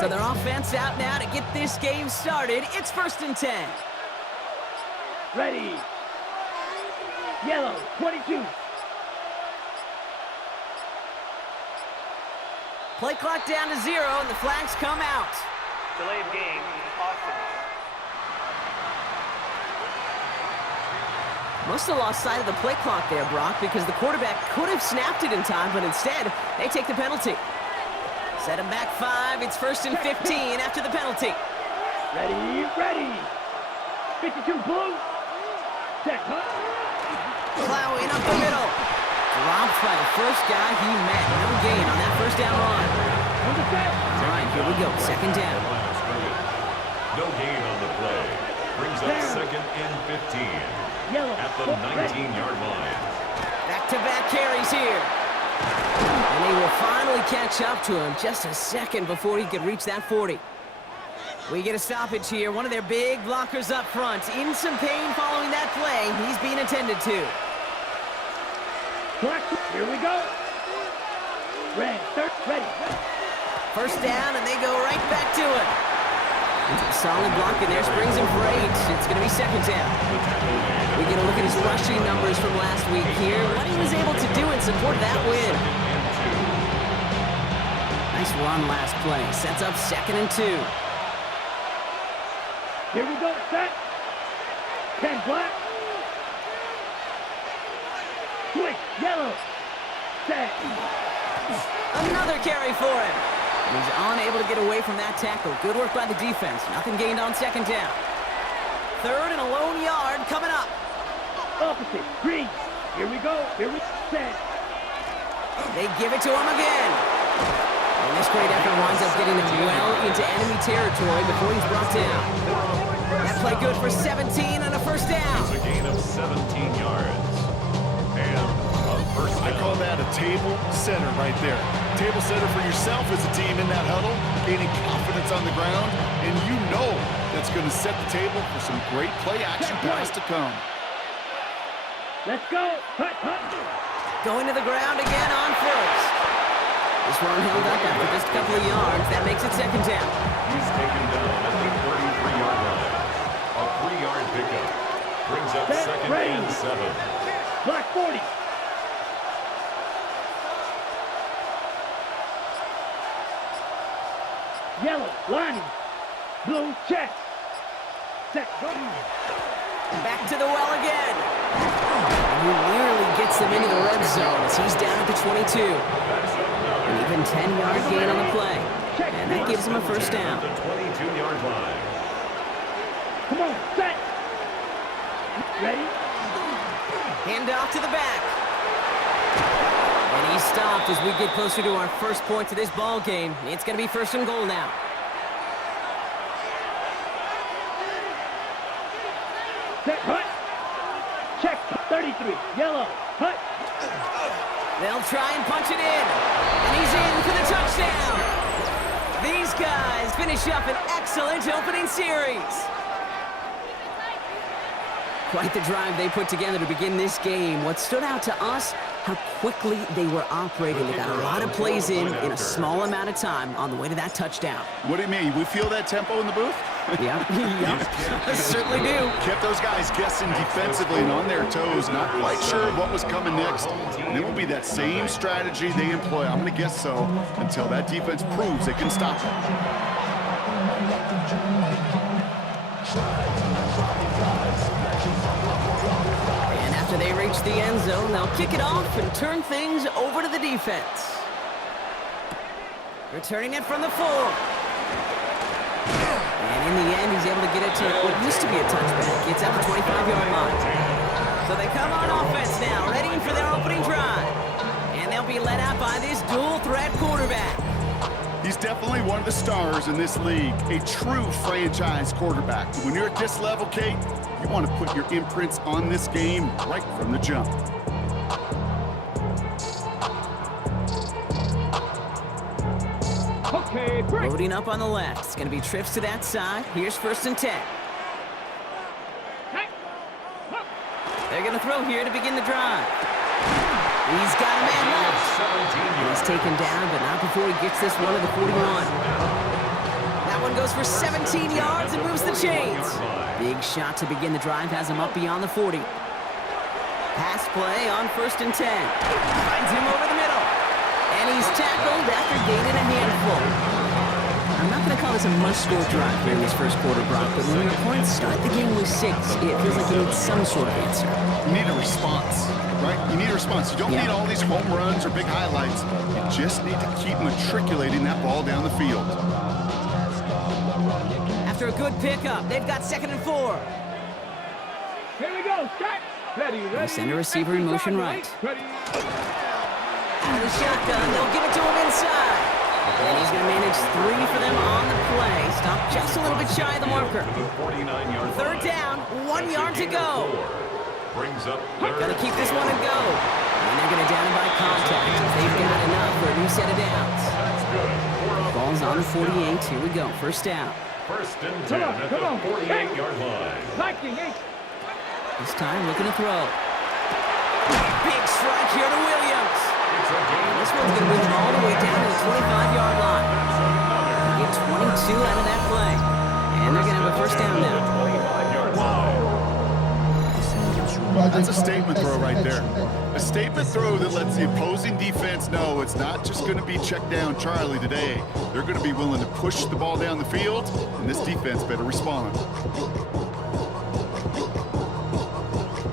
So their offense out now to get this game started. It's 1st and 10. Ready. Yellow, 22. Play clock down to 0, and the flags come out. Delay of game, Austin. Must have lost sight of the play clock there, Brock, because the quarterback could have snapped it in time, but instead, they take the penalty. Set him back 5. It's 1st and 15 after the penalty. Ready, ready. 52 blue. Set, huh? Plowing up the middle. Dropped by the first guy he met. No gain on that 1st down run. All right, here we go. 2nd down. No gain on the play. Brings up 2nd and 15. At the 19-yard line. Back-to-back carries here. And they will finally catch up to him just a second before he could reach that 40. We get a stoppage here. One of their big blockers up front. In some pain following that play. He's being attended to. Here we go. Ready. 1st down, and they go right back to it. Solid block in there. Springs him for 8. It's going to be 2nd down. We get a look at his rushing numbers from last week here. What he was able to do in support of that win. Nice run last play. Sets up 2nd and 2. Here we go, set. 10 black. Switch, yellow. Set. Another carry for him. And he's unable to get away from that tackle. Good work by the defense. Nothing gained on 2nd down. 3rd and a lone yard coming up. Opposite, green. Here we go, set. They give it to him again. And this great effort winds up getting him well into enemy territory before he's brought down. That play good for 17 and a 1st down. It's a gain of 17 yards. And a 1st down. I call that a table setter right there. Table setter for yourself as a team in that huddle, gaining confidence on the ground, and you know that's going to set the table for some great play action plays to come. Let's go. Hut. Going to the ground again on 1st. This one held up after just a couple of yards. That makes it 2nd down. He's taken down at the 33-yard line. A 3-yard pickup. Brings up 2nd and 7. Black 40. Yellow, lining. Blue, check. Set, go. Back to the well again. And he nearly gets them into the red zone as he's down at the 22. An even 10-yard gain on the play. And that gives him a 1st down. The 22-yard line. Come on, set. Ready? Hand off to the back. And he's stopped as we get closer to our 1st point to this ball game. It's going to be 1st and goal now. Set, hut. Check, 33, yellow, hut. They'll try and punch it in. And he's in for the touchdown. These guys finish up an excellent opening series. Quite the drive they put together to begin this game. What stood out to us, how quickly they were operating. They got a lot of plays in a small amount of time on the way to that touchdown. What do you mean? We feel that tempo in the booth? Yeah, yeah, certainly do. Kept those guys guessing defensively and on their toes, not quite sure what was coming next. And it will be that same strategy they employ, I'm going to guess so, until that defense proves they can stop it. And after they reach the end zone, they'll kick it off and turn things over to the defense. Returning it from the 4. And in the end, he's able to get it to what used to be a touchback. Gets out the 25-yard line. So they come on offense now, ready for their opening drive. And they'll be led out by this dual-threat quarterback. He's definitely one of the stars in this league, a true franchise quarterback. When you're at this level, Kate, you want to put your imprints on this game right from the jump. Okay, break. Loading up on the left. It's going to be trips to that side. Here's 1st and 10. They're going to throw here to begin the drive. He's got a man left. He's taken down, but not before he gets this one to the 41. one goes for 17 yards and moves the chains. Big shot to begin the drive has him up beyond the 40. Pass play on 1st and 10. Finds him over the middle. And he's tackled after gaining a handful. I'm not going to call this a must-score drive here in this first quarter, Brock, but when your points start the game with 6, it feels like you need some sort of answer. You need a response, right? You need a response. You don't need all these home runs or big highlights. You just need to keep matriculating that ball down the field. After a good pickup, they've got 2nd and 4. Here we go. Start. Ready. They send a receiver in motion right. Ready. Out of the shotgun, they'll give it to him inside. And he's going to manage 3 for them on the play. Stop just a little bit shy of the marker. 3rd down, 1 yard to go. Got to keep this one and go. And they're going to down him by contact. They've got enough for a new set of downs. Ball's on the 48. Here we go. 1st down. 1st and 10 at the 48-yard line. This time looking to throw. Big strike here to Williams. This one's going to move him all the way down to the 25-yard line. Get 22 out of that play. And they're going to have a 1st down now. That's a statement throw right there. A statement throw that lets the opposing defense know it's not just going to be check down Charlie today. They're going to be willing to push the ball down the field, and this defense better respond.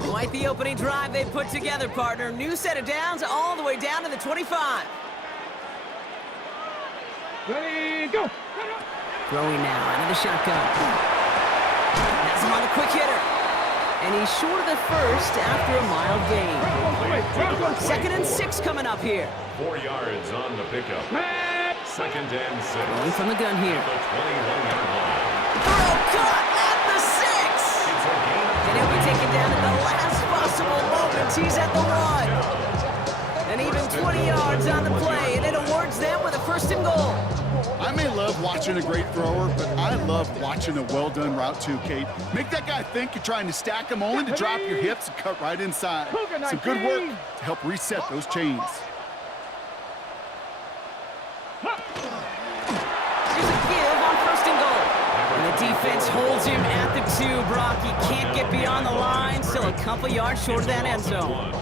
Quite the opening drive they put together, partner. New set of downs all the way down to the 25. Ready, go. Throwing now out of the shotgun. That's him on the quick hitter. And he's short of the 1st after a mild gain. 2nd and 6 coming up here. 4 yards on the pickup. 2nd and 6. Going from the gun here. The 21-yard line. Throw caught at the 6. And he'll be taken down at the last possible moment. He's at the 1. And even 20 yards on the play, and it awards them with a 1st and goal. I may love watching a great thrower, but I love watching a well-done route too, Kate. Make that guy think you're trying to stack him only to drop your hips and cut right inside. Some good work to help reset those chains. Here's a give on 1st and goal. And the defense holds him at the 2, Brock. He can't get beyond the line. Still a couple yards short of that end zone.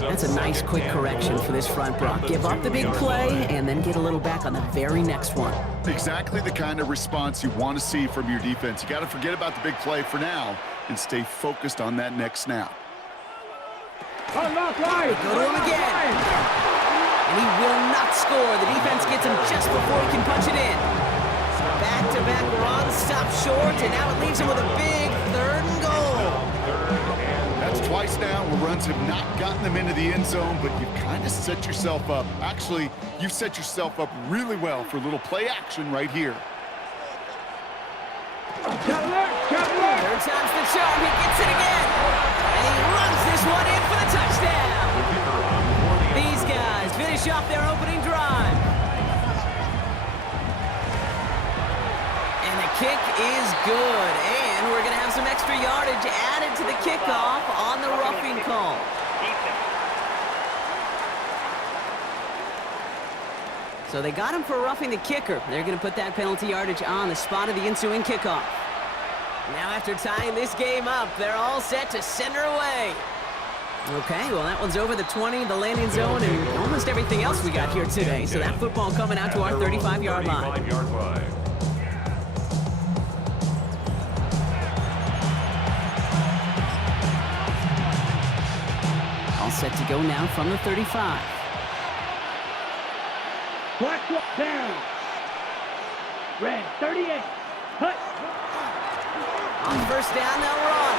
That's a nice quick correction for this front, Brock. Give up the big play and then get a little back on the very next one. Exactly the kind of response you want to see from your defense. You got to forget about the big play for now and stay focused on that next snap. Unlock line. Go to him again. And he will not score. The defense gets him just before he can punch it in. Back-to-back runs, stop short, and now it leaves him with a big 3rd and goal. That's twice now where runs have not gotten them into the end zone, but you've kind of set yourself up. Actually, you've set yourself up really well for a little play action right here. 3rd time's the charm. He gets it again. And he runs this one in for the touchdown. These guys finish off their opening drive. And the kick is good. And we're going to have some extra yardage added to the kickoff on the roughing call. So they got him for roughing the kicker. They're going to put that penalty yardage on the spot of the ensuing kickoff. Now after tying this game up, they're all set to send her away. Okay, well that one's over the 20, the landing zone, and almost everything else we got here today. So that football coming out to our 35-yard line. All set to go now from the 35. Black down. Red 38. Hut. On 1st down, they'll run.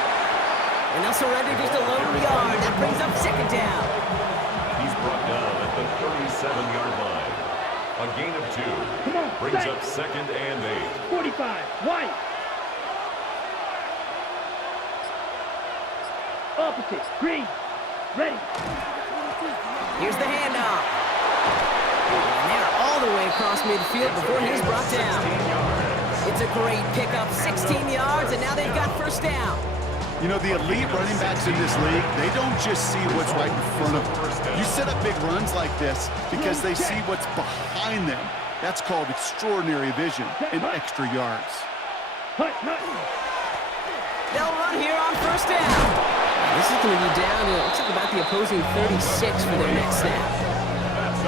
And they'll surrender just a low yard. That brings up 2nd down. He's brought down at the 37-yard line. A gain of 2. Brings up 2nd and 8. 45. White. Opposite. Green. Ready. Here's the handoff. And they're all the way across midfield before he's brought down. It's a great pickup, 16 yards, and now they've got 1st down. You know, the elite running backs in this league, they don't just see what's right in front of them. You set up big runs like this because they see what's behind them. That's called extraordinary vision and extra yards. Hut, hut. They'll run here on first down. This is going to be down to, it looks like about the opposing 36 for their next snap.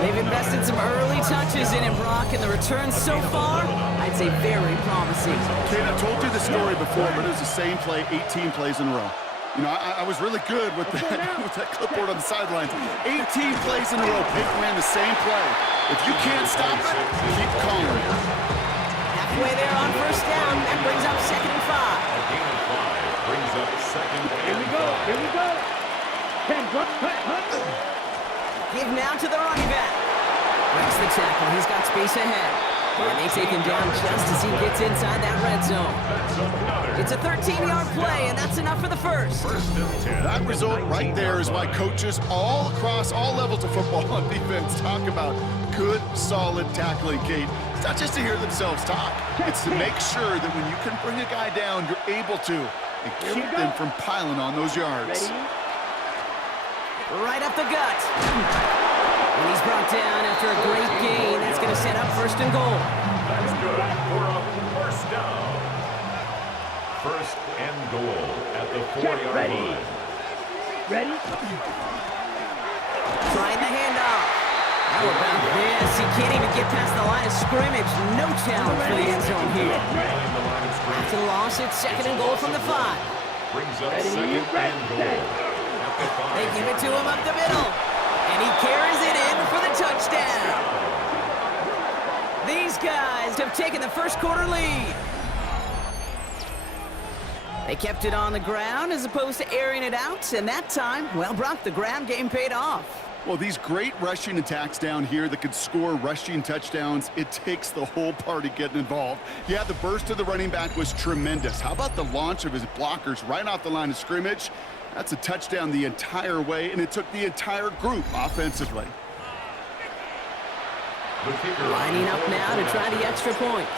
They've invested some early touches in him, Brock, and the returns so far, I'd say very promising. Kate, I told you the story before, but it was the same play 18 plays in a row. You know, I was really good with that clipboard on the sidelines. 18 plays in a row, Peyton ran the same play. If you can't stop it, keep calling. Halfway there on first down, that brings up 2nd and 5. A gain of 5 brings up 2nd Here we and go. 5. Here we go. 10, hut, hut, hut. Give now to the running back. Breaks the tackle. He's got space ahead. And they take him down just as he gets inside that red zone. It's a 13-yard play, and that's enough for the first. That result right there is why coaches all across all levels of football on defense talk about good, solid tackling, Kate. It's not just to hear themselves talk. It's to make sure that when you can bring a guy down, you're able to and keep them from piling on those yards. Ready? Right up the gut. And he's brought down after a great gain. That's going to set up 1st and goal. That's good for a first down. 1st and goal at the 40-yard line. Ready? Trying the handoff. How about this? He can't even get past the line of scrimmage. No challenge for the end zone here. After the loss, it's 2nd and goal from the 5. Brings up 2nd and goal. They give it to him up the middle. And he carries it in for the touchdown. These guys have taken the first quarter lead. They kept it on the ground as opposed to airing it out. And that time, well, Brock, the ground game paid off. Well, these great rushing attacks down here that could score rushing touchdowns, it takes the whole party getting involved. Yeah, the burst of the running back was tremendous. How about the launch of his blockers right off the line of scrimmage? That's a touchdown the entire way, and it took the entire group offensively. Lining up now to try the extra point.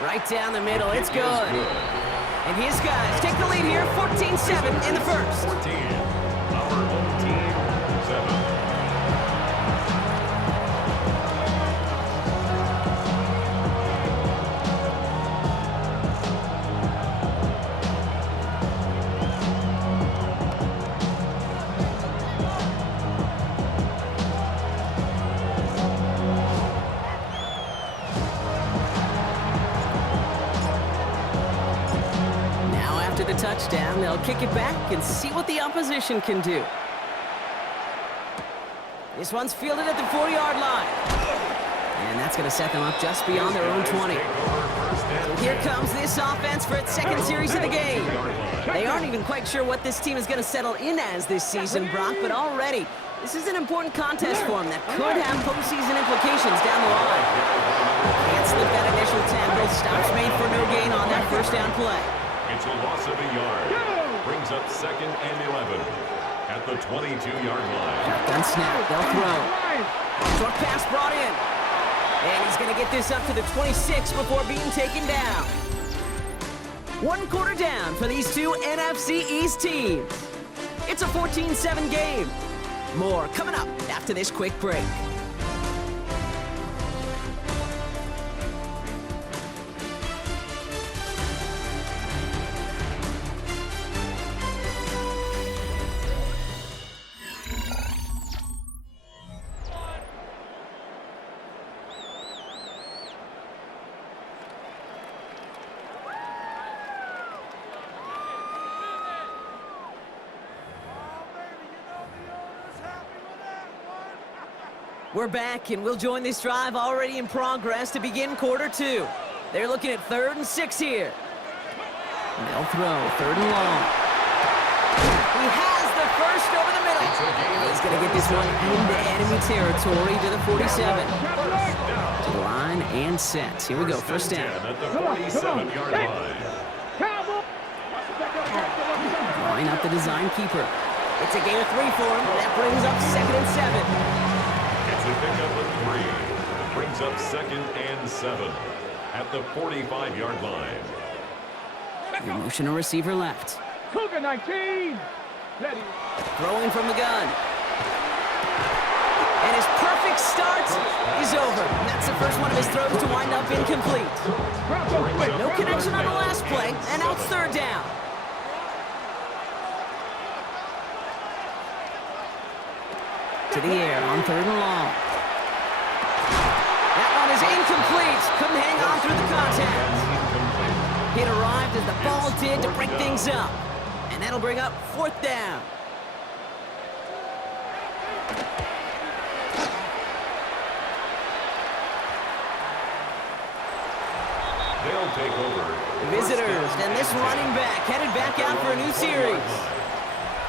Right down the middle, it's good. And his guys take the lead here, 14-7 in the first. 14, our home team, 7. Touchdown, they'll kick it back and see what the opposition can do. This one's fielded at the 4-yard line. And that's going to set them up just beyond their own 20. So here comes this offense for its 2nd series of the game. They aren't even quite sure what this team is going to settle in as this season, Brock, but already this is an important contest for them that could have postseason implications down the line. Can't slip that initial tackle. Stops made for no gain on that first down play. It's a loss of a yard. Brings up 2nd and 11 at the 22-yard line. Shotgun snap. They'll throw. Short pass brought in. And he's going to get this up to the 26 before being taken down. 1 quarter down for these two NFC East teams. It's a 14-7 game. More coming up after this quick break. We're back, and we'll join this drive already in progress to begin quarter 2. They're looking at 3rd and 6 here. And they'll throw 3rd and long. He has the first over the middle. He's going to get this one into enemy territory to the 47. To the line and set. Here we go, first down. At the 47-yard line. Line up the design keeper. It's a gain of 3 for him. That brings up 2nd and 7. It's a pickup of 3. Brings up 2nd and 7 at the 45-yard line. Your motion a receiver left. Cougar 19. Ready. Throwing from the gun. And his perfect start is over. And that's the first one of his throws to wind up incomplete. No connection on the last play, and now it's third down. To the air on third and long. That one is incomplete. Couldn't hang on through the contact. It arrived as the ball did to break things up. And that'll bring up fourth down. They'll take over. Visitors, and this running back headed back out for a new series.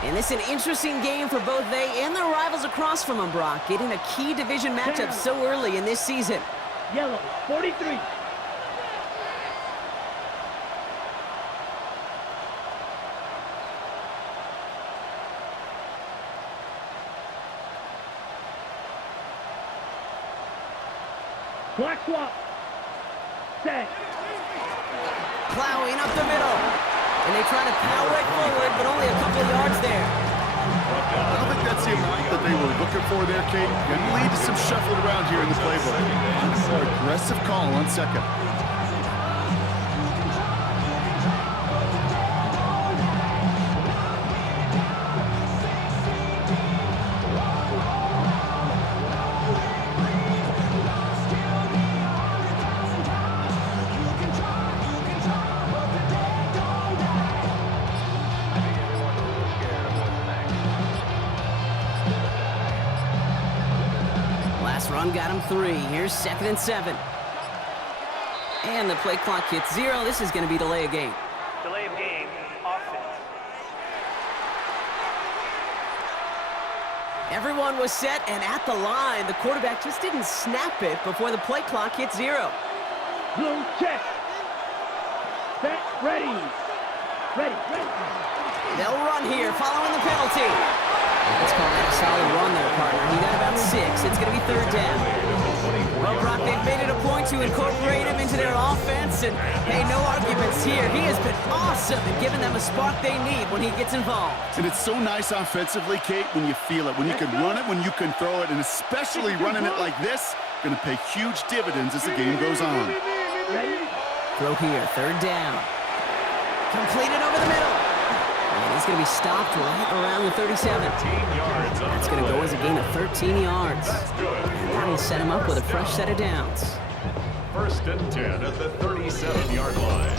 And this is an interesting game for both they and their rivals across from them, Brock, getting a key division matchup so early in this season. Yellow, 43. Black swap. Set. Plowing up the middle. And they try to power it forward, but only a couple of yards there. I don't think that's the amount that they were looking for there, Kate. Can lead to some shuffling around here in the playbook. A more aggressive call on second. Run got him 3. Here's 2nd and 7. And the play clock hits 0. This is going to be delay of game. Delay of game, offense. Everyone was set and at the line. The quarterback just didn't snap it before the play clock hit 0. Blue check. Set, ready. Ready. They'll run here following the penalty. Let's call that a solid run there, partner. He got about 6. It's going to be third down. Well, Brock, they've made it a point to incorporate him into their offense, and hey, no arguments here. He has been awesome in giving them a spark they need when he gets involved. And it's so nice offensively, Kate, when you feel it, when you can run it, when you can throw it, and especially running it like this, going to pay huge dividends as the game goes on. Throw here, third down. Completed over the middle. And he's going to be stopped right around the 37. That's going to go as a gain of 13 yards. And that'll set him up with a fresh set of downs. 1st and 10 at the 37-yard line.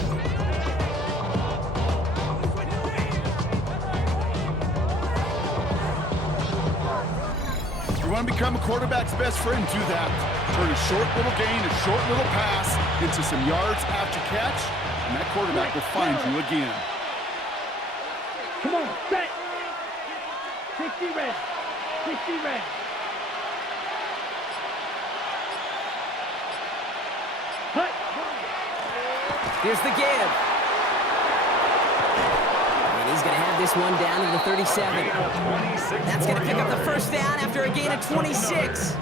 You want to become a quarterback's best friend? Do that. Turn a short little gain, a short little pass into some yards after catch, and that quarterback will find you again. Come on, set. 60 red. 60 red. Hut. Here's the give. And he's going to have this one down to the 37. That's going to pick up the first down after a gain of 26.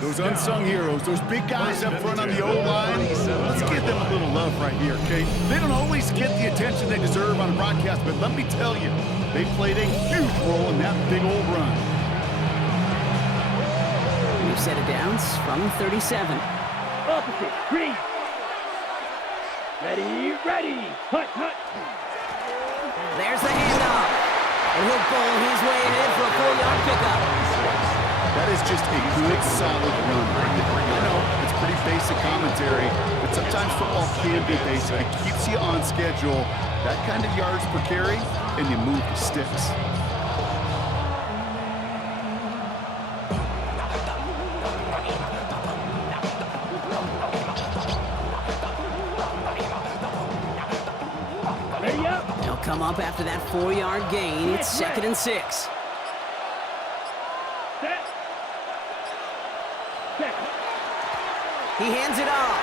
Those unsung heroes, those big guys up front on the O-line, let's give them a little love right here, okay? They don't always get the attention they deserve on a broadcast, but let me tell you, they played a huge role in that big old run. New set of downs from 37. Opposite, green. Ready. Hut. There's the handoff. And he'll bowl his way ahead for a 4-yard pickup. That is just a good, solid run. I know, it's pretty basic commentary, but sometimes football can be basic. It keeps you on schedule, that kind of yards per carry, and you move the sticks. Ready up. They'll come up after that 4-yard gain. It's 2nd and 6. He hands it off.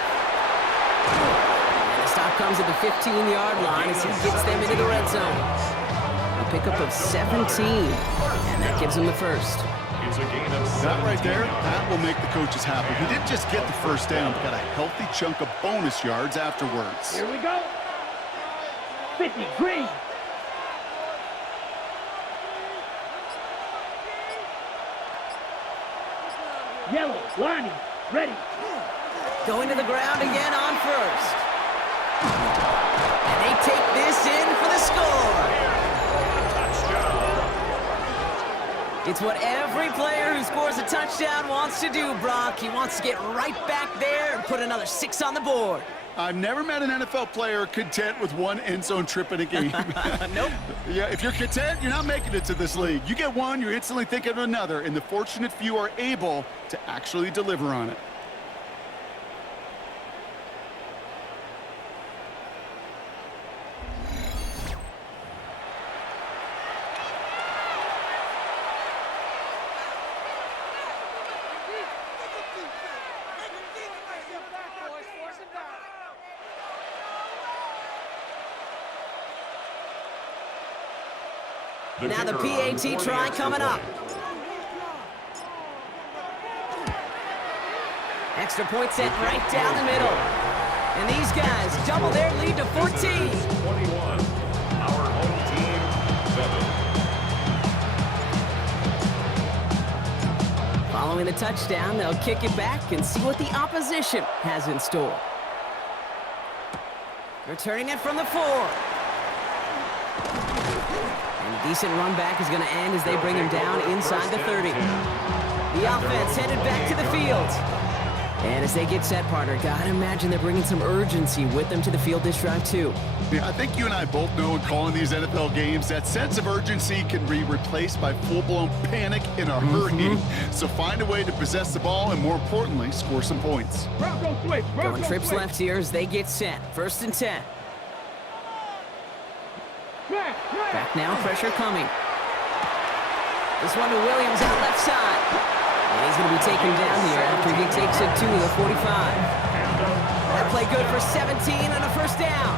And the stop comes at the 15-yard line as he gets them into the red zone. A pickup of 17, and that gives him the first. It's a gain of 17. That right there, that will make the coaches happy. He didn't just get the first down, but got a healthy chunk of bonus yards afterwards. Here we go. 50, green. Yellow, Lonnie, ready. Going to the ground again on first. And they take this in for the score. It's what every player who scores a touchdown wants to do, Brock. He wants to get right back there and put another 6 on the board. I've never met an NFL player content with one end zone trip in a game. Nope. Yeah, if you're content, you're not making it to this league. You get one, you're instantly thinking of another, and the fortunate few are able to actually deliver on it. Now the PAT try coming up. Extra point set right down the middle. And these guys double their lead to 14. 21. Our home team, 7. Following the touchdown, they'll kick it back and see what the opposition has in store. Returning it from the 4. And a decent run back is going to end as they bring him down inside the 30. The offense headed back to the field. And as they get set, partner, gotta imagine they're bringing some urgency with them to the field this drive, too. Yeah, I think you and I both know in calling these NFL games, that sense of urgency can be replaced by full-blown panic in a hurry. So find a way to possess the ball and, more importantly, score some points. Bronco switch, Bronco Going trips switch. left here as they get set. 1st and 10. Back now, pressure coming. This one to Williams out left side. And he's going to be taken down here after he takes it to the 45. That play good for 17 and a 1st down.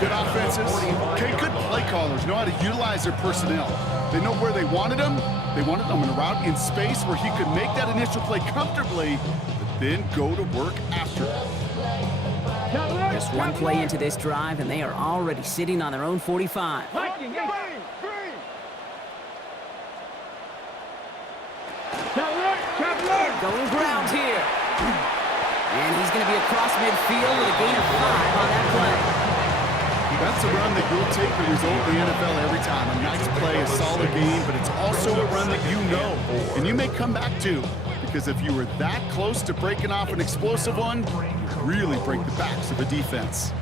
Good offenses. Okay, good play callers know how to utilize their personnel. They know where they wanted them. They wanted them in a route in space where he could make that initial play comfortably, but then go to work after it. Just one play into this drive, and they are already sitting on their own 45. Going ground here. And he's going to be across midfield with a gain of 5 on that play. That's a run that will take the result in the NFL every time. A nice play, a solid game, but it's also a run that you know, and you may come back to, because if you were that close to breaking off an explosive one, you really break the backs of a defense.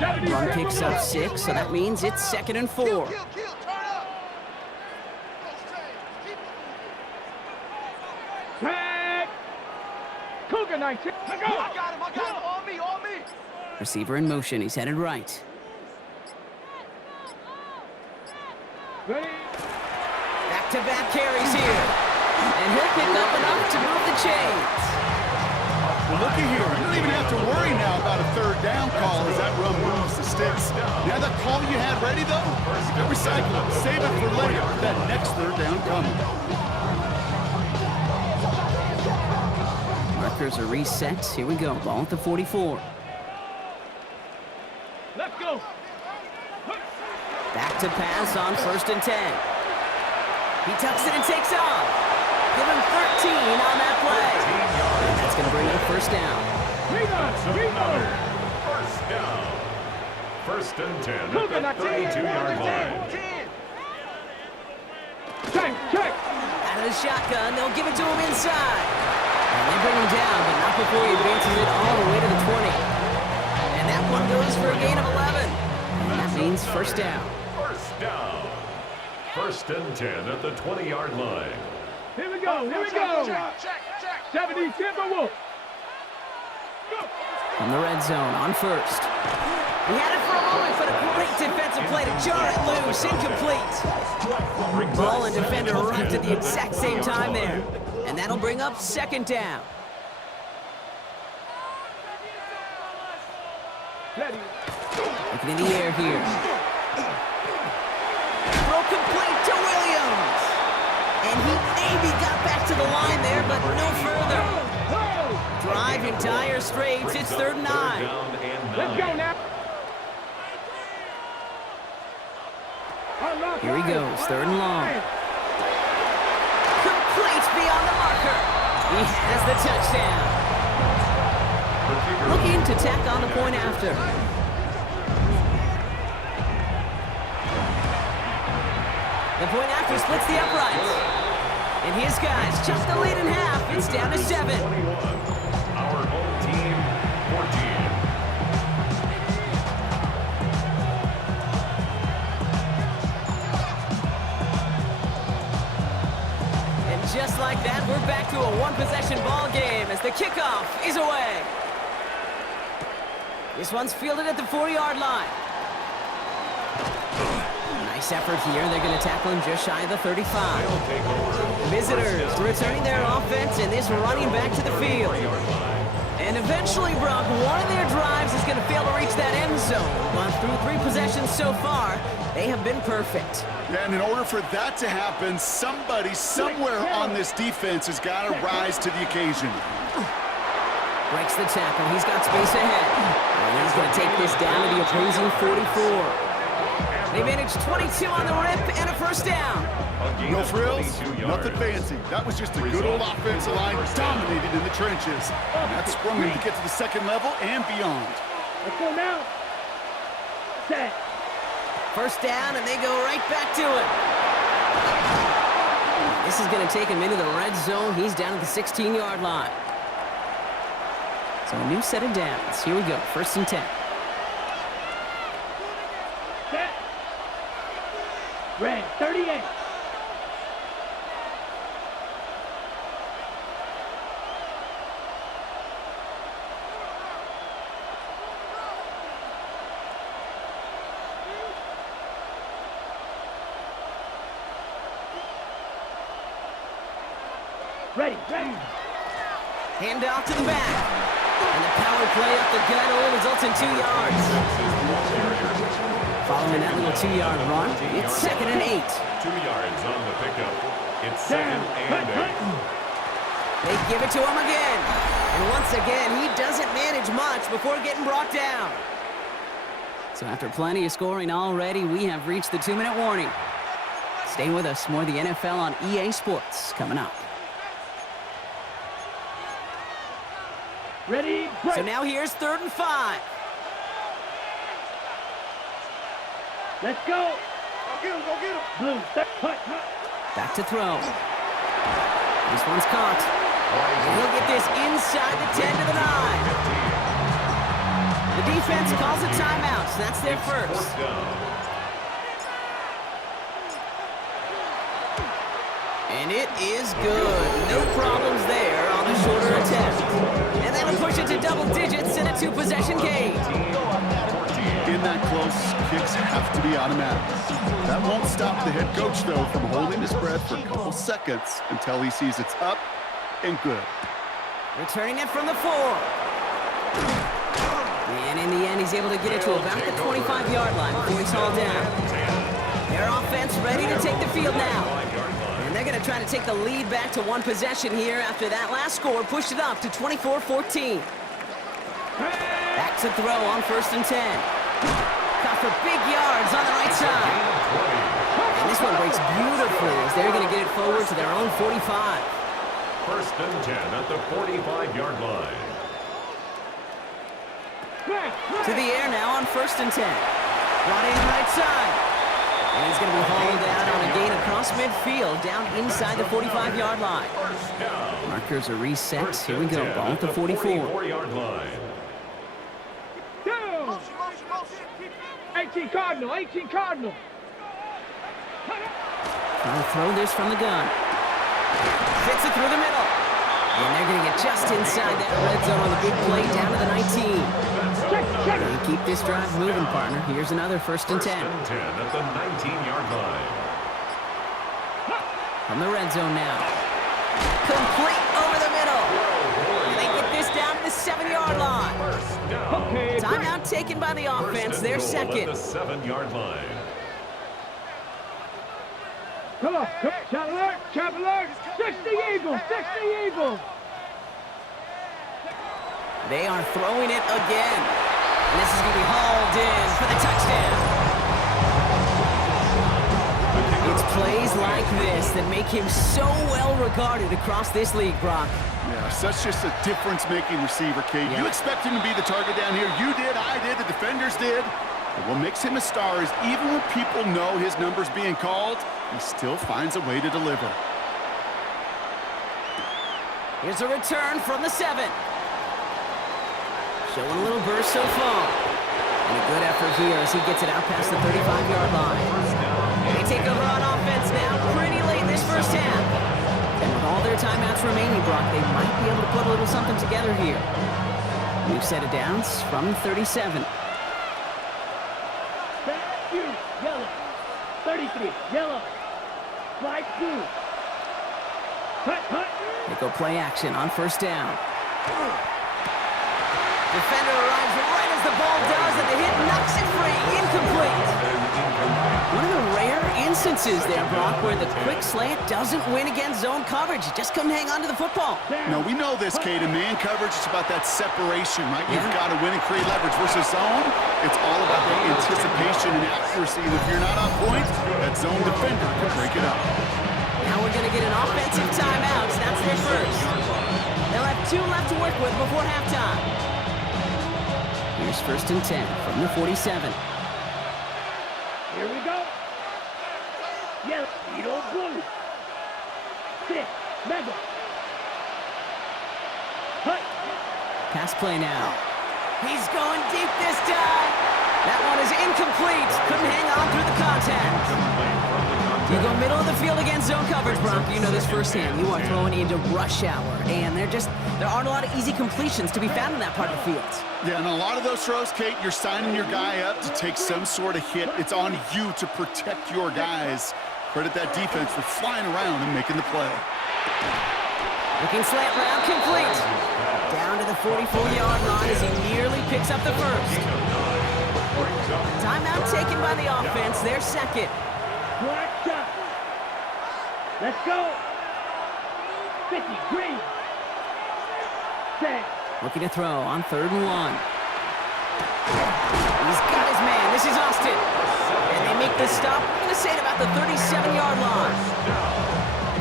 Run picks up 6, so that means it's 2nd and 4. Cougar 19. I got him, on me. Receiver in motion, he's headed right. Ready? Back-to-back carries here. And he'll pick up enough to move the chains. Well, looky here. You don't even have to worry now about a 3rd down call as that run moves the sticks. Now that call you had ready, though, you recycle it. Save it for later. That next 3rd down coming. Markers are reset. Here we go. Ball at the 44. Let's go. Back to pass on 1st and 10. He tucks it and takes off. Give him 13 on that play. And that's going to bring up 1st down. First and 10 at the 32-yard line. Check. Out of the shotgun, they'll give it to him inside. And they bring him down, but not before he advances it all the way to the 20. And that one goes for a gain of 11. And that means 1st down. 1st down. 1st and 10 at the 20-yard line. Here we go. Check. 70 Timberwolves. From the red zone on 1st. He had it for a moment, but a great defensive play to jar it loose. Incomplete. Ball and defender arrived at the exact same time there. And that'll bring up 2nd down. Looking in the air here. Throw complete to Williams. And he maybe got back to the line there, but no further. Drive in dire straits. It's 3rd and 9. Let's go now. Here he goes, 3rd and long. beyond the marker. He has the touchdown. Looking to tack on the point after. The point after splits the uprights. And his guys chuck the lead in half. It's down to 7. Our home team, 14. And just like that, we're back to a one-possession ball game as the kickoff is away. This one's fielded at the 4-yard line. Nice effort here. They're going to tackle him just shy of the 35. Visitors returning their offense and this running back to the field. And eventually, Brock, one of their drives is going to fail to reach that end zone. But through 3 possessions so far, they have been perfect. And in order for that to happen, somebody somewhere on this defense has got to rise to the occasion. Breaks the tackle. He's got space ahead. And he's going to take this down to the opposing 44. They managed 22 on the rip and a first down. No frills, nothing fancy. That was just a good old offensive line dominated in the trenches. And that sprung them to get to the second level and beyond. Let's go now. Set. First down, and they go right back to it. This is going to take him into the red zone. He's down at the 16-yard line. So a new set of downs. Here we go, 1st and 10. Set. Red, 38. Ready, ready. Hand off to the back. And the power play up the gut only results in 2 yards. Following that little 2-yard run, it's 2nd and 8. 2 yards on the pickup. It's 2nd and 8. They give it to him again. And once again, he doesn't manage much before getting brought down. So after plenty of scoring already, we have reached the 2-minute warning. Stay with us. More of the NFL on EA Sports coming up. Ready, break. So now here's 3rd and 5. Let's go. Go get him. Blue, hut. Back to throw. This one's caught. And he'll get this inside the 10 to the 9. The defense calls a timeout, so that's their first. And it is good. No problems there on the shorter attempt. And that'll push it to double digits in a 2-possession game. In that close, kicks have to be automatic. That won't stop the head coach, though, from holding his breath for a couple seconds until he sees it's up and good. Returning it from the 4. And in the end, he's able to get it to about the 25-yard line before he's hauled down. Their offense ready to take the field now. And they're going to try to take the lead back to 1 possession here after that last score pushed it up to 24-14. Back to throw on 1st and 10. Caught for big yards on the right side. And this one breaks beautifully as they're going to get it forward to their own 45. 1st and 10 at the 45-yard line. To the air now on 1st and 10. Brought in right side. And he's going to be hauled down on a gain across midfield, down inside the 45-yard line. Markers are reset. Here we go. Ball at the 44. 44-yard line. 18 Cardinal. Trying to throw this from the gun. Fits it through the middle. And they're going to get just inside that red zone on the big play down to the 19. They keep this drive moving, partner. Here's another 1st and 10. 1st and 10 at the 19-yard line. From the red zone now. Complete over the middle. And they get this down to the 7-yard line. Timeout taken by the offense. They're second. At the 7-yard line. Come on. Chop alert. 60 Eagles. They are throwing it again. And this is going to be hauled in for the touchdown. It's plays like like this that make him so well regarded across this league, Brock. Yeah, such just a difference-making receiver, Kate. You expect him to be the target down here. You did, I did, the defenders did. But what makes him a star is even when people know his number's being called, he still finds a way to deliver. Here's a return from the 7. Showing a little burst so far. And a good effort here as he gets it out past the 35-yard line. They take over on offense now pretty late in this first half. And with all their timeouts remaining, Brock, they might be able to put a little something together here. New set of downs from 37. Yellow. 33. Yellow. Slide 2. Cut. They go play action on first down. Defender arrives right as the ball does, and the hit knocks it free. Incomplete. One of the rare instances there, Brock, where the quick slant doesn't win against zone coverage. You just couldn't hang on to the football. No, we know this, Kate. In man coverage, it's about that separation, right? You've got to win and create leverage versus zone. It's all about that anticipation and accuracy. And if you're not on point, that zone defender can break it up. Now we're going to get an offensive timeout. That's their first. They'll have 2 left to work with before halftime. Here's 1st and 10 from the 47. Here we go. Yellow. Edo blue. 6. Mega. Cut. Pass play now. He's going deep this time. That one is incomplete. Couldn't hang on through the contact. You go middle of the field against zone coverage, Brock. You know this firsthand. You are throwing into rush hour, and there aren't a lot of easy completions to be found in that part of the field. Yeah, and a lot of those throws, Kate, you're signing your guy up to take some sort of hit. It's on you to protect your guys. Credit that defense for flying around and making the play. Looking slant route complete. Down to the 44-yard line as he nearly picks up the first. Timeout taken by the offense. Their second. Black shot. Let's go. 50. Green. 10. Looking to throw on 3rd and 1. He's got his man. This is Austin. And they make the stop. I'm going to say it about the 37-yard line.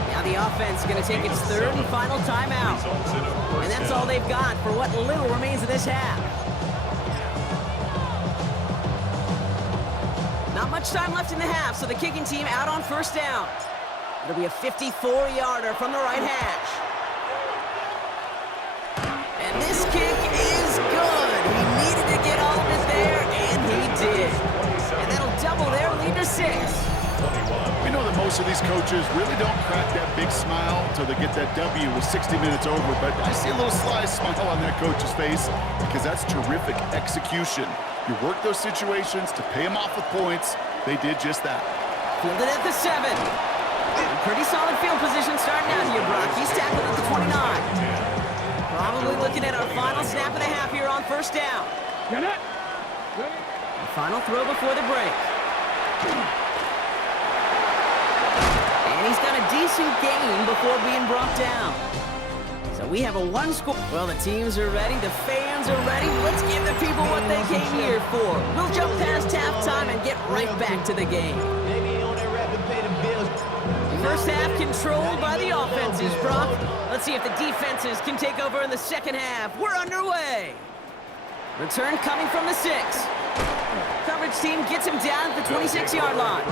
Now the offense is going to take its 3rd and final timeout. And that's all they've got for what little remains of this half. Not much time left in the half, so the kicking team out on first down. It'll be a 54-yarder from the right hash. And this kick is good. He needed to get all of it there, and he did. And that'll double their lead to 6. We know that most of these coaches really don't crack that big smile until they get that W with 60 minutes over, but I see a little sly smile on that coach's face because that's terrific execution. You work those situations to pay them off with points. They did just that. Fielded at the 7. Pretty solid field position starting out here, Brock. He's tackled at the 29. Probably looking at our final snap of the half here on first down. Get it. The final throw before the break. And he's got a decent gain before being brought down. So we have a 1-score. Well, the teams are ready. The fans are ready. Let's give the people what they came here for. We'll jump past halftime and get right back to the game. First half controlled by the offenses, Brock. Let's see if the defenses can take over in the second half. We're underway. Return coming from the 6. Coverage team gets him down at the 26-yard line.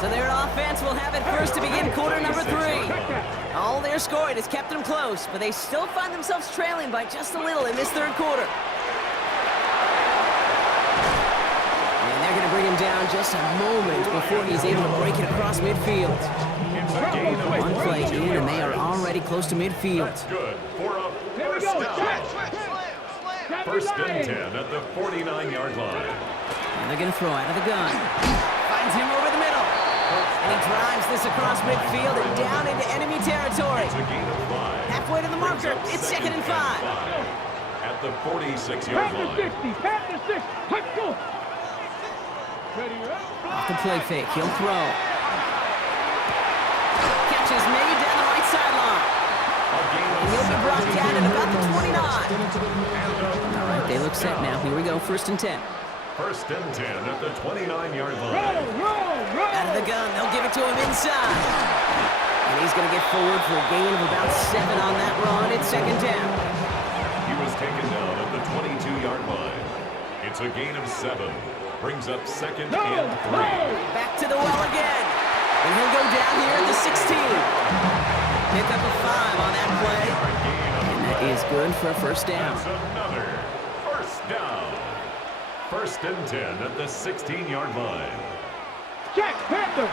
So their offense will have it first to begin quarter number 3. All their scoring has kept them close, but they still find themselves trailing by just a little in this 3rd quarter. And they're going to bring him down just a moment before he's able to break it across midfield. One play in, and they are already close to midfield. That's good for a first down. First and 10 at the 49-yard line. And they're going to throw out of the gun. Finds him over the middle. And he drives this across midfield and down into enemy territory. It's a gain of 5. Halfway to the marker. It's 2nd and 5. At the 46-yard line. Off the play fake. He'll throw. Catch is made down the right sideline. And he'll be brought down at about the 29. All right, they look set now. Here we go. 1st and 10. First and 10 at the 29-yard line. Out of the gun. They'll give it to him inside. And he's going to get forward for a gain of about 7 on that run. It's second down. He was taken down at the 22-yard line. It's a gain of 7. Brings up second and 3. Back to the well again. And he'll go down here at the 16. Pick up a 5 on that play. And that is good for a first down. That's another first down. First and 10 at the 16-yard line. Jack Panther.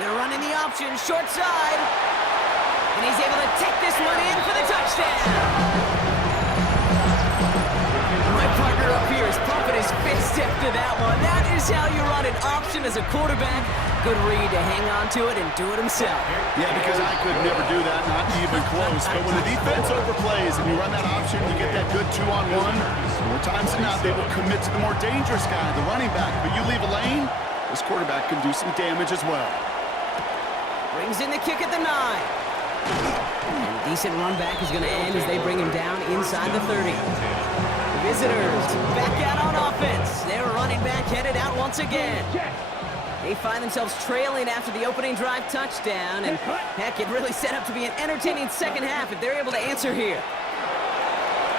They're running the option, short side. And he's able to take this one in for the touchdown. My partner up here is pumping his fist after that one. That is how you run an option as a quarterback. Good read to hang on to it and do it himself. Yeah, because I could never do that, not even close. But when the defense overplays and you run that option, you get that good 2-on-1. More times than not, they will commit to the more dangerous guy, the running back. But you leave a lane, this quarterback can do some damage as well. Brings in the kick at the 9. And a decent run back is going to end as they bring him down inside the 30. Visitors back out on offense. Their running back headed out once again. They find themselves trailing after the opening drive touchdown, and heck, it really set up to be an entertaining second half if they're able to answer here.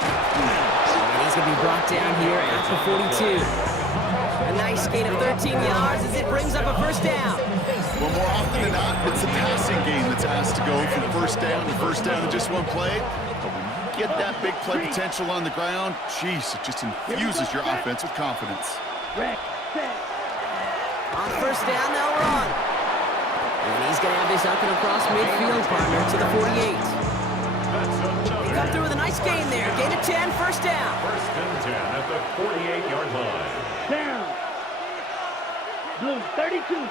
And he's going to be brought down here at the 42. A nice gain of 13 yards as it brings up a first down. Well, more often than not, it's the passing game that's asked to go from first down in just one play. But when you get that big play potential on the ground, geez, it just infuses your offense with confidence. On first down, they'll run. And he's going to have this up and across midfield, partner, to the 48. They come through with a nice gain there. Gain of 10, first down. First and 10 at the 48-yard line. Down. Blue 32.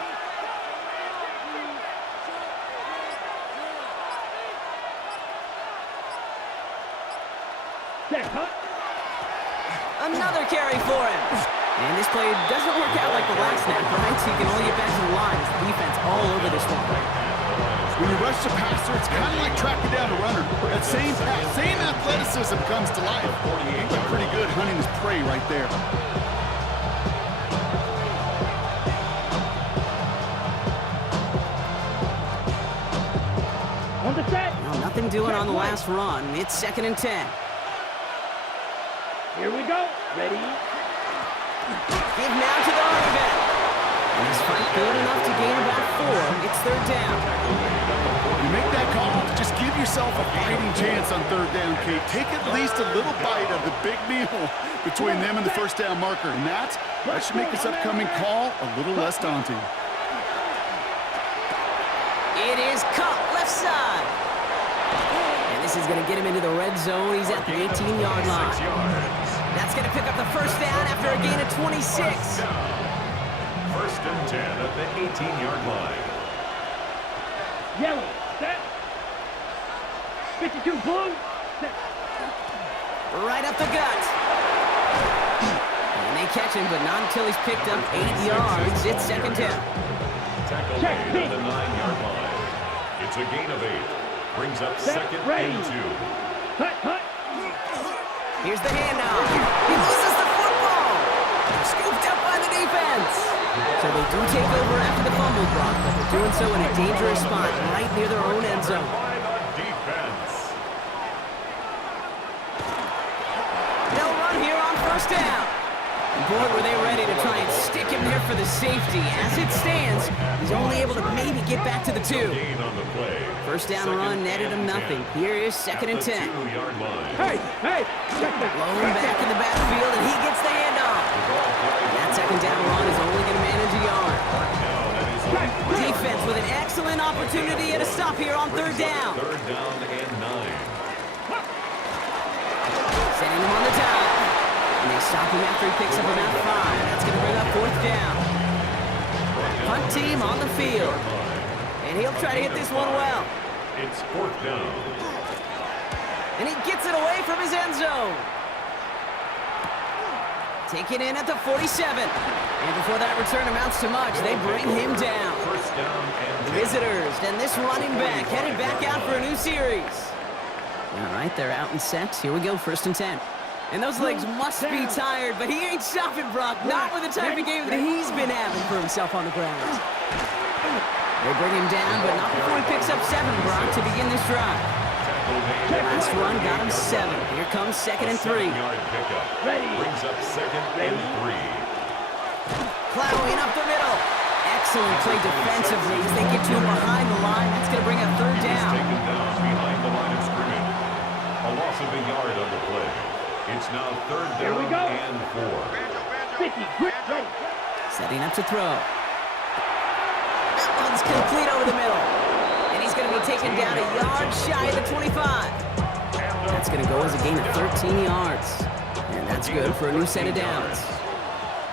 Another carry for him. And this play doesn't work out like the last snap, right? So you can only get back to the line as the defense all over this one. When you rush the passer, it's kind of like tracking down a runner. That same pass, same athleticism comes to life. He's pretty good hunting his prey right there. On the set. Well, nothing doing on the last run. It's second and 10. Here we go. Ready? Give now to the running back. And his fight good enough to gain about 4. It's third down. You make that call, just give yourself a fighting chance on third down, Kate. Take at least a little bite of the big meal between them and the first down marker. And that should make this upcoming call a little less daunting. It is cut left side. And this is going to get him into the red zone. He's at the 18-yard line. That's going to pick up the first down after a gain of 26. First and 10 at the 18-yard line. Yellow. Set. 52 blue. Set. Right up the gut. And they catch him, but not until he's picked up 8 yards. It's second down. Tackle made at the 9-yard line. It's a gain of 8. Brings up second and 2. Hut, hut. Here's the handoff. He loses the football. Scooped up by the defense. So they do take over after the fumble block, but they're doing so in a dangerous spot right near their own end zone. By the defense. They'll run here on first down. And boy, were they ready to try and stick him there for the safety. As it stands, he's only able to maybe get back to the 2. Gain on the play. First down run netted him nothing. Here is second and 10. 2-yard line. Hey, hey. Blown back in the backfield, and he gets the handoff. And that second down run is only going to manage a yard. Defense with an excellent opportunity and a stop here on third down. Third down and 9. Sending him on the dive. And they stop him after he picks up about 5. That's going to bring up fourth down. Punt team on the field. And he'll try to hit this one well. It's fourth down. And he gets it away from his end zone. Taken in at the 47. And before that return amounts to much, they bring him down. First down and 10. Visitors, and this running back headed back out for a new series. All right, they're out in sets. Here we go, first and 10. And those legs must be tired, but he ain't stopping, Brock. Not with the type of game that he's been having for himself on the ground. They bring him down, but not before he picks up 7, Brock, to begin this drive. Last run got him 7. Here comes 2nd and 3. Ready. Brings up 2nd and 3. Plowing up the middle. Excellent play defensively as they get to him behind the line. That's going to bring up 3rd down. Taken down behind the line of scrimmage. A loss of a yard on the play. It's now 3rd Here we down go. and 4. 50, ready. Setting up to throw. That one's complete over the middle. And he's going to be taken down a yard shy of the 25. That's going to go as a gain of 13 yards. And that's good for a new set of downs.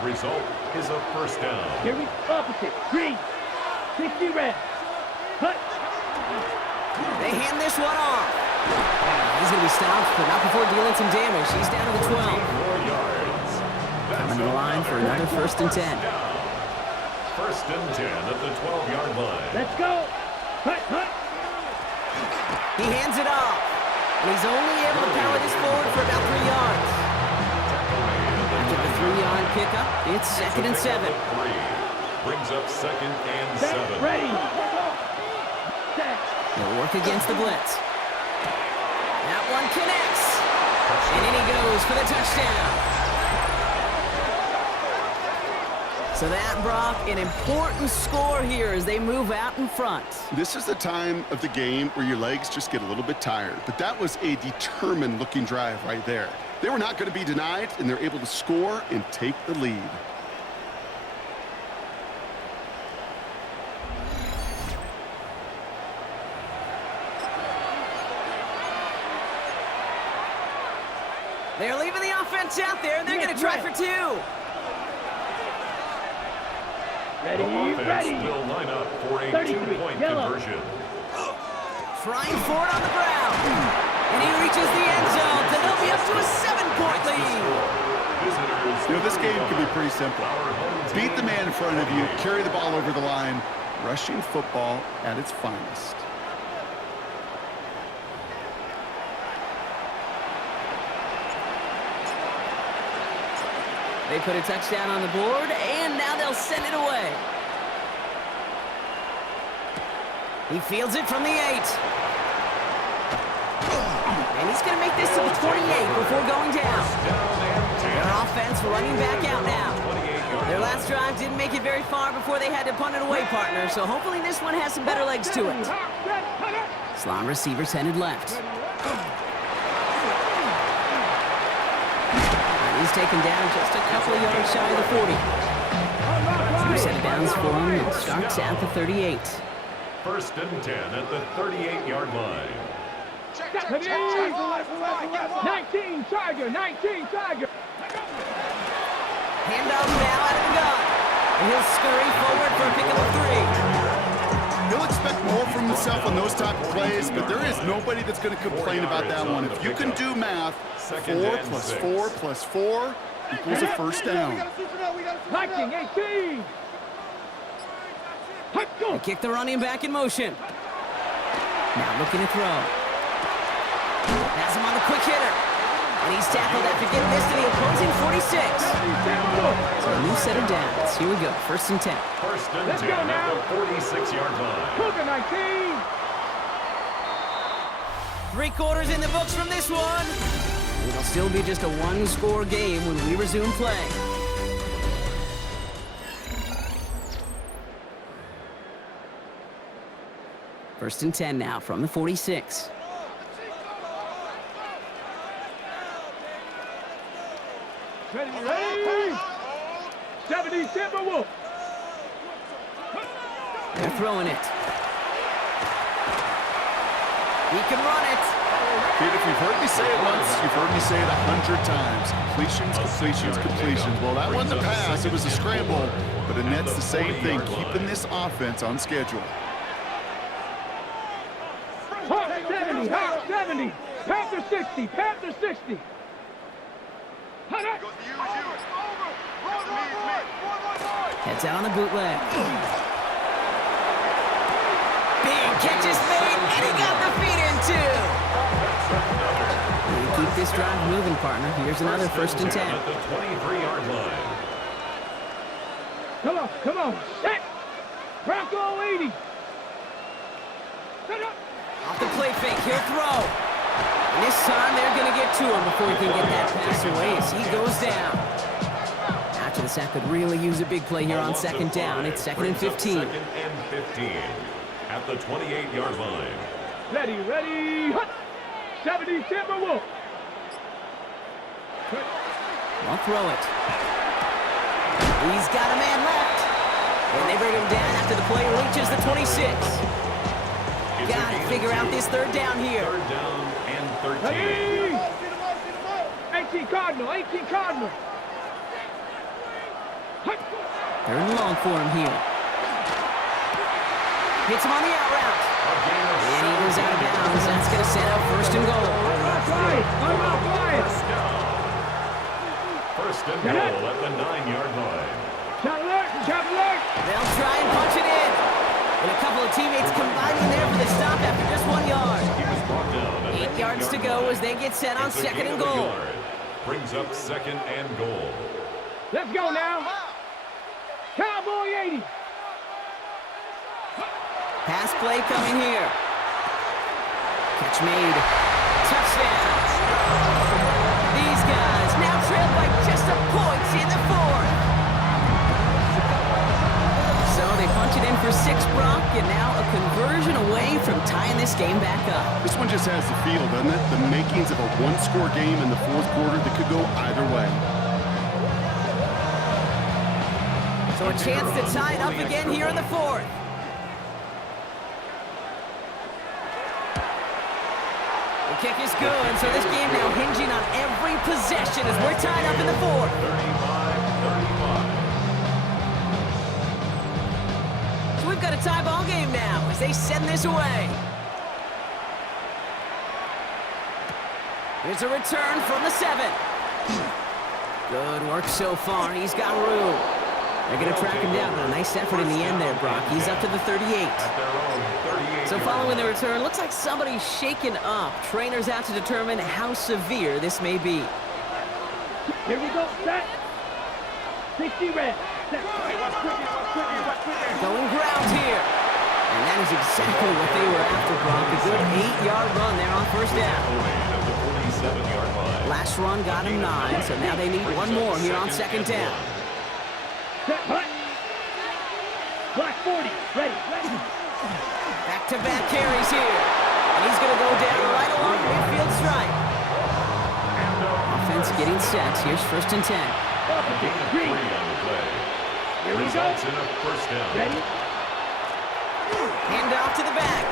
Result is a 1st down. Here we opposite. Green. 60 red. Hut. They hand this one off. He's going to be stopped, but not before dealing some damage. He's down to the 12. 4 yards. Coming to the line for another 1st and 10. 1st and 10 at the 12-yard line. Let's go. Hut, hut. He hands it off. And he's only able to power this forward for about 3 yards. After the 3-yard pickup, it's 2nd and 7. 3. Brings up 2nd and 7. Ready. Set. He'll work against the blitz. That one connects. And in he goes for the touchdown. So that, Brock, an important score here as they move out in front. This is the time of the game where your legs just get a little bit tired. But that was a determined-looking drive right there. They were not going to be denied, and they're able to score and take the lead. They're leaving the offense out there, and they're going to try for 2. Ready, The offense ready. will line up for a 33, 2-point yellow. conversion. Trying for it on the ground. And he reaches the end zone, so they'll be up to a 7-point lead. You know, this game can be pretty simple. Beat the man in front of you, carry the ball over the line, rushing football at its finest. They put a touchdown on the board, and now they'll send it away. He fields it from the 8. And he's going to make this to the 28 before going down. Their offense running back out now. Their last drive didn't make it very far before they had to punt it away, partner, so hopefully this one has some better legs to it. Slot receivers headed left. He's taken down just a couple of yards shy of the 40. 2 set of downs for him and starts at the 38. 1st and 10 at the 38-yard line. 19 Tiger, 19 Tiger. Handoff now out of the gun. And he'll scurry forward for a pickup of 3. He'll expect more from himself on those type of plays, but there is nobody that's going to complain about that one. If you can do math, 4 plus 4 plus 4 equals a 1st down. 19, 18. They kick the running back in motion. Now looking to throw. Has him on the quick hitter. And he's tackled after getting this to the opposing 46. So a new set of downs. Here we go. 1st and 10. 1st and 10 at the 46-yard line. Cougar 19. 3 quarters in the books from this one. It'll still be just a 1-score game when we resume play. First and 10 now from the 46. Ready, ready. 70 Timberwolf. They're throwing it. He can run it. Kid, if you've heard me say it once, you've heard me say it 100 times. Completions, completions, completions. Well, that wasn't a pass, it was a scramble, but Annette's the same thing, keeping this offense on schedule. Hawk 70, Hawk 70. Panther 60, Panther 60. Heads out on the bootleg. Big catch is made, and he got the feet in too. We keep this drive moving, partner. Here's another 1st and 10. At the 23-yard line. Come on, set. Bronco 80. Off the play fake, he'll throw. And this time they're going to get to him before he can get that pass away as he goes down. After the sack could really use a big play here on second down. It's 2nd and 15. 2nd and 15 at the 28-yard line. Ready, hut! 70 Timberwolf. I'll throw it. He's got a man left. And they bring him down after the play reaches the 26. Got to figure out this third down here. 3rd down and 13. Ready! 18 Cardinal, 18 Cardinal. Hut! 3rd and long for him here. Hits him on the out route. And he goes out of bounds. That's going to set up 1st and goal. First and goal at the 9-yard line. They'll try and punch it in. And a couple of teammates combining there for the stop after just 1 yard. 8 yards to go as they get set on 2nd and goal. Brings up 2nd and goal. Let's go now. Cowboy 80. Pass play coming here. Catch made. Touchdown. These guys now trailed by just a point in the 4th. So they punch it in for 6, Brock, and now a conversion away from tying this game back up. This one just has the feel, doesn't it? The makings of a one-score game in the 4th quarter that could go either way. So a chance to tie it up again here in the 4th. The kick is good, so this game now hinging on every possession as we're tied up in the 4th. 35-35. So we've got a tie ball game now as they send this away. Here's a return from the 7. Good work so far. He's got room. They're going to track him down, but a nice effort in the end there, Brock. He's up to the 38. So following the return, looks like somebody's shaken up. Trainers out to determine how severe this may be. Here we go, set. 60 red. Set. Going ground here. And that is exactly what they were after, Brock. A good 8-yard run there on 1st down. Last run got him 9, so now they need one more here on 2nd down. Set, hut. Black 40, ready. Back-to-back carries here. And he's going to go down right along the midfield stripe. Offense getting set. Here's 1st and 10. Here we go. Results in a 1st down. Ready? Hand off to the back.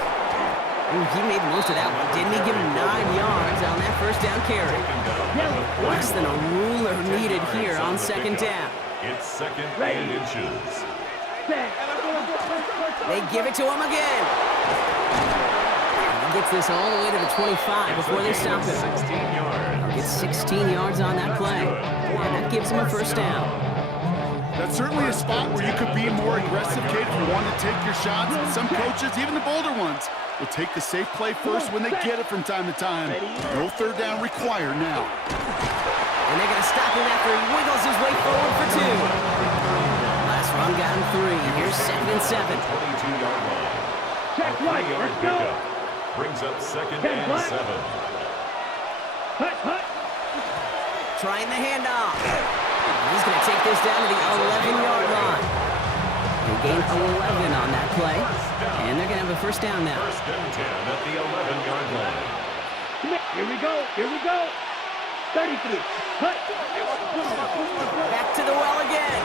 Ooh, he made the most of that one. Didn't he give him 9 yards on that 1st down carry? Less than a ruler needed here on 2nd down. It's 2nd and inches. They give it to him again. He gets this all the way to the 25 before they stop him. 16 yards. Gets 16 yards on that play. And that gives him a 1st down. That's certainly a spot where you could be more aggressive, Kate, if you want to take your shots. And some coaches, even the bolder ones, will take the safe play first when they get it from time to time. No 3rd down required now. And they're going to stop him after he wiggles his way forward for 2. Last run got him 3. Here's 2nd and 7. 22-yard line. Check right, let's go. Brings up 2nd and 7. Hut. Trying the handoff. He's going to take this down to the 11-yard line. They gain 11 on that play. And they're going to have a 1st down now. 1st and 10 at the 11-yard line. Here we go. 33. Hut. Back to the well again.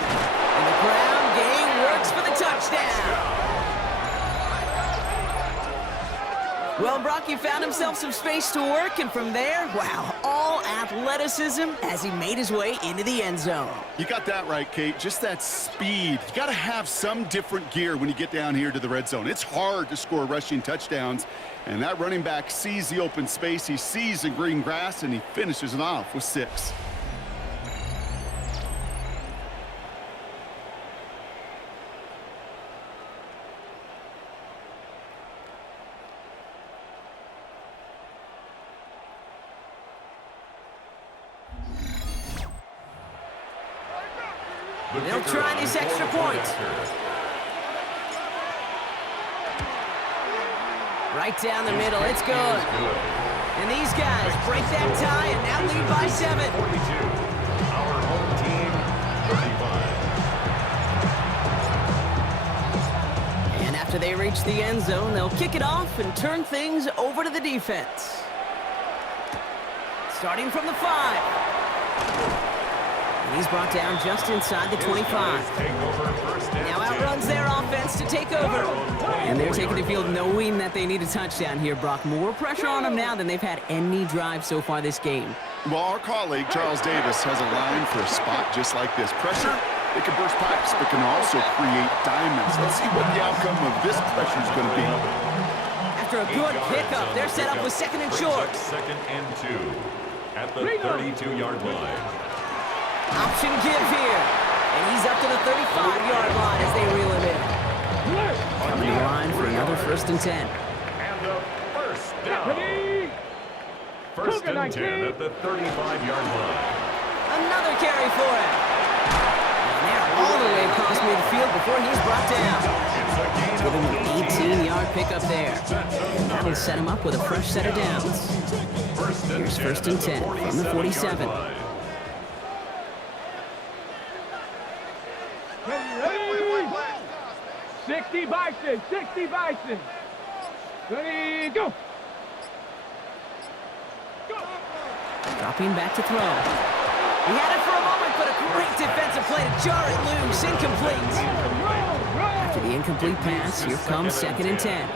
And the ground game works for the touchdown. Well, Brock, he found himself some space to work, and from there, wow, all athleticism as he made his way into the end zone. You got that right, Kate. Just that speed. You got to have some different gear when you get down here to the red zone. It's hard to score rushing touchdowns, and that running back sees the open space, he sees the green grass, and he finishes it off with 6. They'll try this extra point. Right down the middle, it's good. And these guys break that tie and now lead by 7. 42. Our home team, 35. And after they reach the end zone, they'll kick it off and turn things over to the defense. Starting from the 5. And he's brought down just inside the 25. Now outruns their offense to take over. And they're taking the field knowing that they need a touchdown here, Brock. More pressure on them now than they've had any drive so far this game. Well, our colleague, Charles Davis, has a line for a spot just like this. Pressure, it can burst pipes, but can also create diamonds. Let's see what the outcome of this pressure is going to be. After a good pickup, they're set up with 2nd and short. 2nd and 2 at the 32-yard line. Option give here. And he's up to the 35-yard line as they reel him in. Coming to the line for another 1st and 10. And the first down. 1st and 10 at the 35-yard line. Another carry for him. And they're all the way across midfield before he's brought down. Give him an 18-yard pickup there. And that'll set him up with a fresh set of downs. Here's 1st and 10 from the 47. 60 Bison, 60 Bison. Ready, go. Dropping back to throw. He had it for a moment, but a great defensive play to jar it loose. Incomplete. After the incomplete pass, here comes 2nd and 10.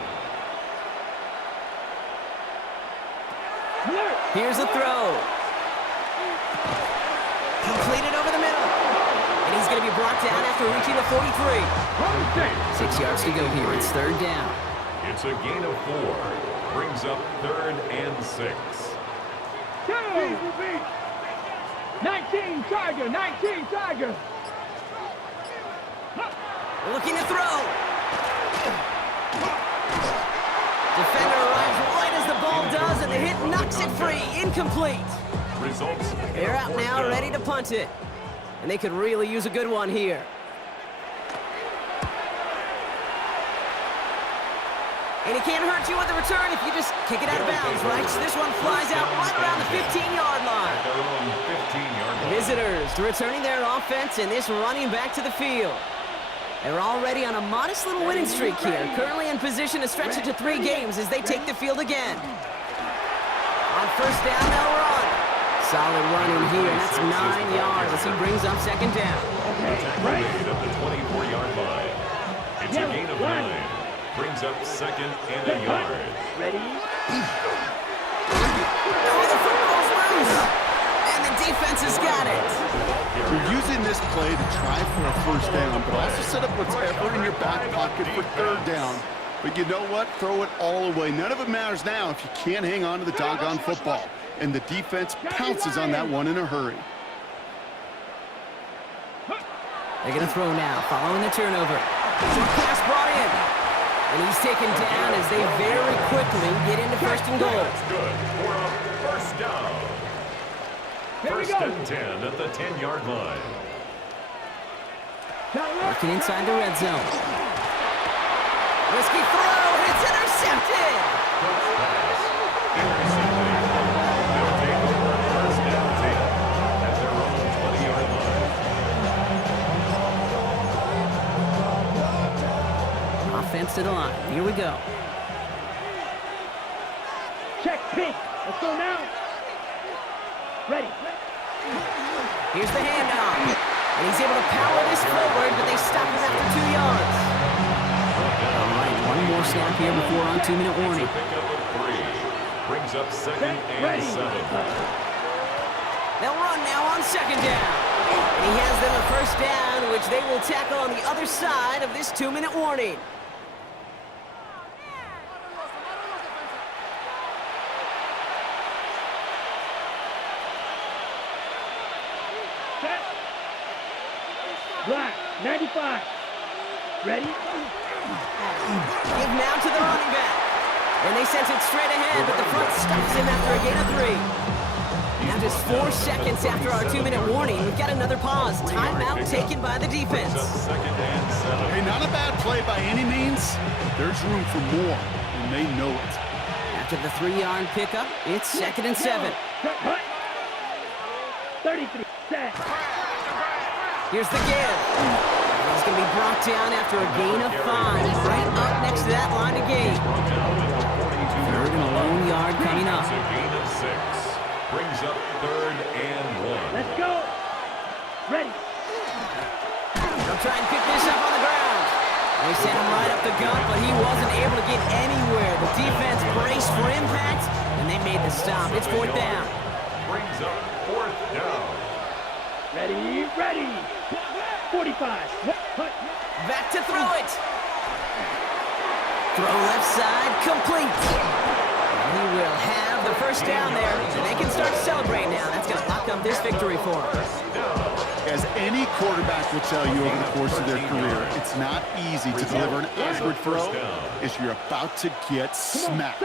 Here's the throw. Completed over the middle. And he's going to be brought down after reaching the 43. 6 yards to go here. It's 3rd down. It's a gain of 4. Brings up 3rd and 6. 19 Tiger, 19 Tiger. Looking to throw. Defender arrives right as the ball does, and the hit knocks it free. Incomplete. Results. They're out now, ready to punt it. And they could really use a good one here. And it can't hurt you with the return if you just kick it out of bounds, right? So this one flies out right around the 15-yard line. Their own 15-yard line. Visitors returning their offense and this running back to the field. They're already on a modest little winning streak here. Currently in position to stretch it to 3 games as they take the field again. On 1st down, they'll run. Solid running here, and that's 9 yards as he brings up 2nd down. Made at the 24-yard line. It's a gain of 9. Brings up 2nd and a yard. Ready? Oh, the football's loose. And the defense has got it. You're using this play to try for a 1st down, but also set up whatever in your back pocket for 3rd down. But you know what? Throw it all away. None of it matters now if you can't hang on to the doggone football. And the defense pounces on that one in a hurry. They're going to throw now, following the turnover. Short pass brought in. And he's taken down as they very quickly get into 1st and goal. That's good for a 1st down. 1st and 10 at the 10-yard line. Working inside the red zone. Risky throw, and it's intercepted. They'll take over 1st and 10 at their own 20-yard line. Offense to the line. Here we go. Check pink. Let's go now. Ready. Here's the handoff. And he's able to power this forward, but they stop him after 2 yards. All right, one more snap here before on 2-minute warning. Pickup of 3. Brings up 2nd and 7. They'll run now on 2nd down. And he has them a 1st down, which they will tackle on the other side of this 2-minute warning. Black, 95. Ready? Give now to the running back. And they sent it straight ahead, but the front stops him after a gain of 3. Now just 4 seconds after our 2-minute warning, we've got another pause. Timeout taken by the defense. Second and 7. Hey, not a bad play by any means, There's room for more, and they know it. After the 3-yard pickup, it's 2nd and 7. 33, set. Here's the give. And he's going to be brought down after a gain of 5, right up next to that line of game. Third and a lone yard coming up. It's a gain of 6. Brings up 3rd and 1. Let's go. Ready. They'll try and pick this up on the ground. They sent him right up the gut, but he wasn't able to get anywhere. The defense braced for impact, and they made the stop. It's 4th down. Brings up 4th down. Ready, ready. 45. Back to throw it. Throw left side, complete. And he will have the first down there. And they can start celebrating now. That's going to lock up this victory for them. As any quarterback will tell you over the course of their career, it's not easy to deliver an accurate throw as you're about to get smacked.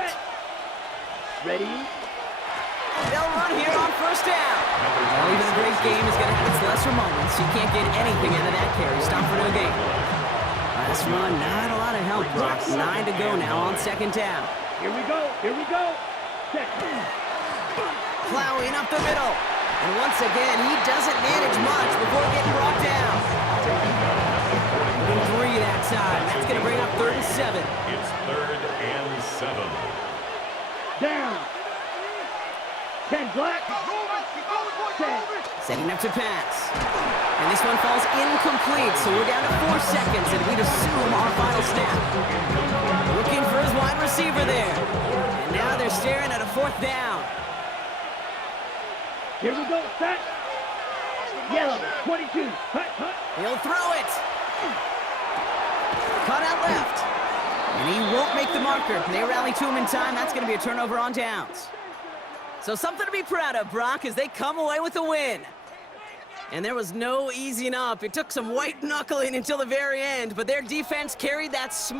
Ready. They'll run here on 1st down. Well, even a great game is going to have its lesser moments. You can't get anything out of that carry. Stop for no gain. Last run, not a lot of help, Brock. 9 to go now on 2nd down. Here we go. Here we go. Check. Plowing up the middle. And once again, he doesn't manage much before getting brought down. 3 that time. That's going to bring up 3rd and 7. It's 3rd and 7. Down. 10 black. 10. Setting up to pass. And this one falls incomplete, so we're down to 4 seconds, and we'd assume our final snap. Looking for his wide receiver there. And now they're staring at a 4th down. Here we go. Set. Yellow. 22. Hut, hut. He'll throw it. Caught out left. And he won't make the marker. They rally to him in time. That's going to be a turnover on downs. So something to be proud of, Brock, as they come away with a win. And there was no easing up. It took some white knuckling until the very end, but their defense carried that small